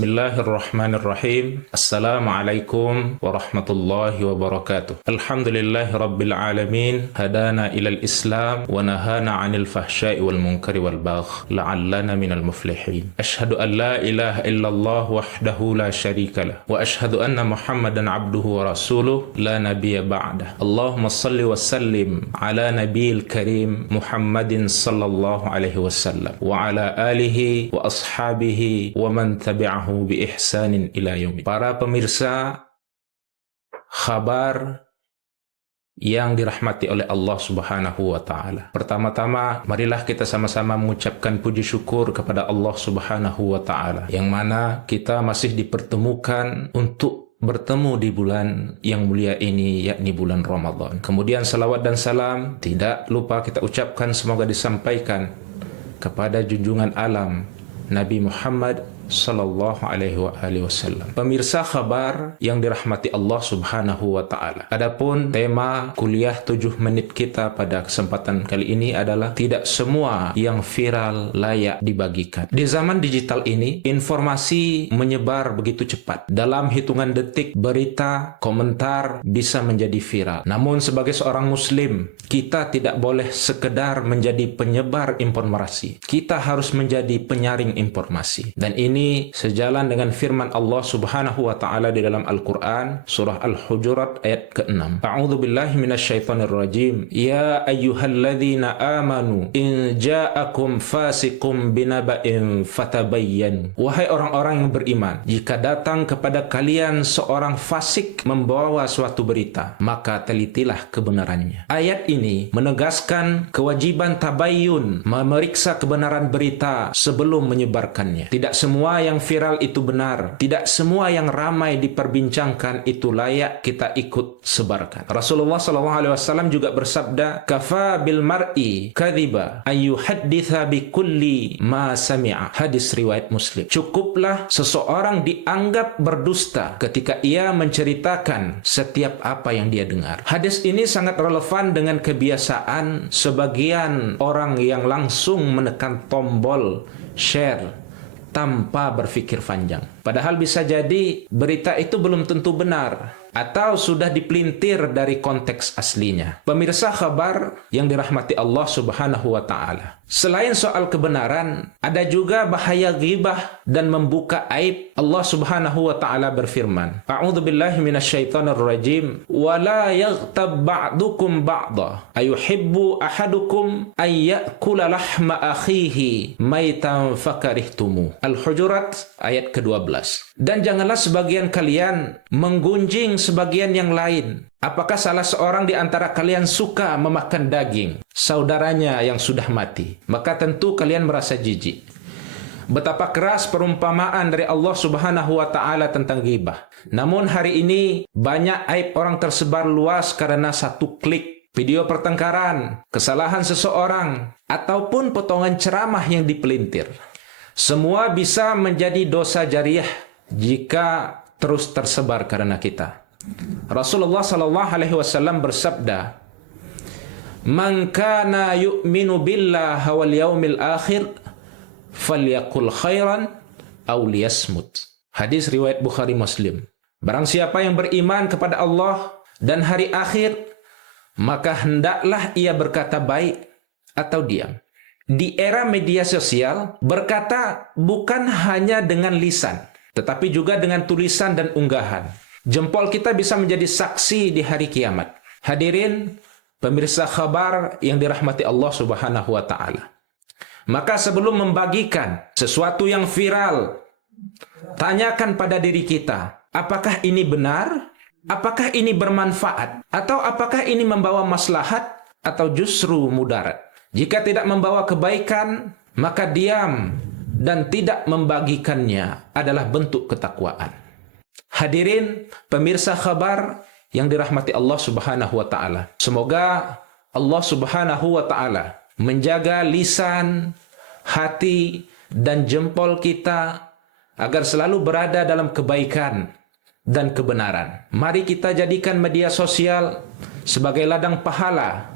Bismillahirrahmanirrahim. Assalamualaikum warahmatullahi wabarakatuh. Alhamdulillahi rabbil alamin. Hadana ilal islam wa nahana 'anil fahsya'i wal munkari wal bagh la'allana minal muflihin. Ashhadu an la ilaha illallah wahdahu la syarika lah wa ashhadu anna Muhammadan 'abduhu wa rasuluh la nabiyya ba'dah. Allahumma shalli wa sallim ala nabiyil karim Muhammadin sallallahu alaihi wasallam wa ala alihi wa ashabihi wa man tabi'ahu bi ihsanin ila yaumil. Para pemirsa khabar yang dirahmati oleh Allah Subhanahu wa taala. Pertama-tama marilah kita sama-sama mengucapkan puji syukur kepada Allah Subhanahu wa taala yang mana kita masih dipertemukan untuk bertemu di bulan yang mulia ini, yakni bulan Ramadan. Kemudian salawat dan salam tidak lupa kita ucapkan, semoga disampaikan kepada junjungan alam Nabi Muhammad sallallahu alaihi wasallam. Pemirsa khabar yang dirahmati Allah Subhanahu wa taala. Adapun tema kuliah 7 menit kita pada kesempatan kali ini adalah tidak semua yang viral layak dibagikan. Di zaman digital ini, informasi menyebar begitu cepat. Dalam hitungan detik, berita, komentar bisa menjadi viral. Namun sebagai seorang muslim, kita tidak boleh sekedar menjadi penyebar informasi. Kita harus menjadi penyaring informasi. Dan ini sejalan dengan firman Allah Subhanahu wa taala di dalam Al-Qur'an surah Al-Hujurat ayat ke-6. A'udzu billahi minasyaitonir rajim. Ya ayyuhalladzina amanu in ja'akum fasiqun binaba'in fatabayyanu. Wahai orang-orang yang beriman, jika datang kepada kalian seorang fasik membawa suatu berita, maka telitilah kebenarannya. Ayat ini menegaskan kewajiban tabayyun, memeriksa kebenaran berita sebelum menyebarkannya. Tidak semua yang viral itu benar. Tidak semua yang ramai diperbincangkan itu layak kita ikut sebarkan. Rasulullah SAW juga bersabda, "Kafa bil mar'i kadhiba ayyuhadditha bi kulli ma sami'a." Hadis riwayat Muslim. Cukuplah seseorang dianggap berdusta ketika ia menceritakan setiap apa yang dia dengar. Hadis ini sangat relevan dengan kebiasaan sebagian orang yang langsung menekan tombol share tanpa berpikir panjang. Padahal bisa jadi berita itu belum tentu benar atau sudah dipelintir dari konteks aslinya. Pemirsa khabar yang dirahmati Allah Subhanahu wa taala. Selain soal kebenaran, ada juga bahaya ghibah dan membuka aib. Allah Subhanahu wa taala berfirman, A'udzu billahi minasyaitonir rajim, wa la yaghtab ba'dukum ba'dha ayuhibbu ahadukum ay ya'kula lahma akhihi maitan fakarihtumu. Al-Hujurat ayat ke-12. Dan janganlah sebagian kalian menggunjing sebagian yang lain. Apakah salah seorang di antara kalian suka memakan daging saudaranya yang sudah mati? Maka tentu kalian merasa jijik. Betapa keras perumpamaan dari Allah Subhanahu wa taala tentang ghibah. Namun hari ini banyak aib orang tersebar luas karena satu klik video pertengkaran, kesalahan seseorang, ataupun potongan ceramah yang dipelintir. Semua bisa menjadi dosa jariah jika terus tersebar karena kita. Rasulullah sallallahu alaihi wasallam bersabda, "Man kana yu'minu billahi wal yaumil akhir falyaqul khairan aw liyasmut." Hadis riwayat Bukhari Muslim. Barang siapa yang beriman kepada Allah dan hari akhir, maka hendaklah ia berkata baik atau diam. Di era media sosial, berkata bukan hanya dengan lisan, tetapi juga dengan tulisan dan unggahan. Jempol kita bisa menjadi saksi di hari kiamat. Hadirin pemirsa khabar yang dirahmati Allah Subhanahu wa taala. Maka sebelum membagikan sesuatu yang viral, tanyakan pada diri kita, apakah ini benar? Apakah ini bermanfaat? Atau apakah ini membawa maslahat atau justru mudarat? Jika tidak membawa kebaikan, maka diam dan tidak membagikannya adalah bentuk ketakwaan. Hadirin pemirsa khabar yang dirahmati Allah Subhanahu wa taala. Semoga Allah Subhanahu wa taala menjaga lisan, hati, dan jempol kita agar selalu berada dalam kebaikan dan kebenaran. Mari kita jadikan media sosial sebagai ladang pahala,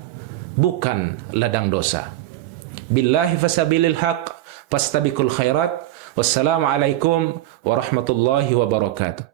bukan ladang dosa. Billahi fasabilil haq fastabiqul khairat Wassalamualaikum warahmatullahi wabarakatuh.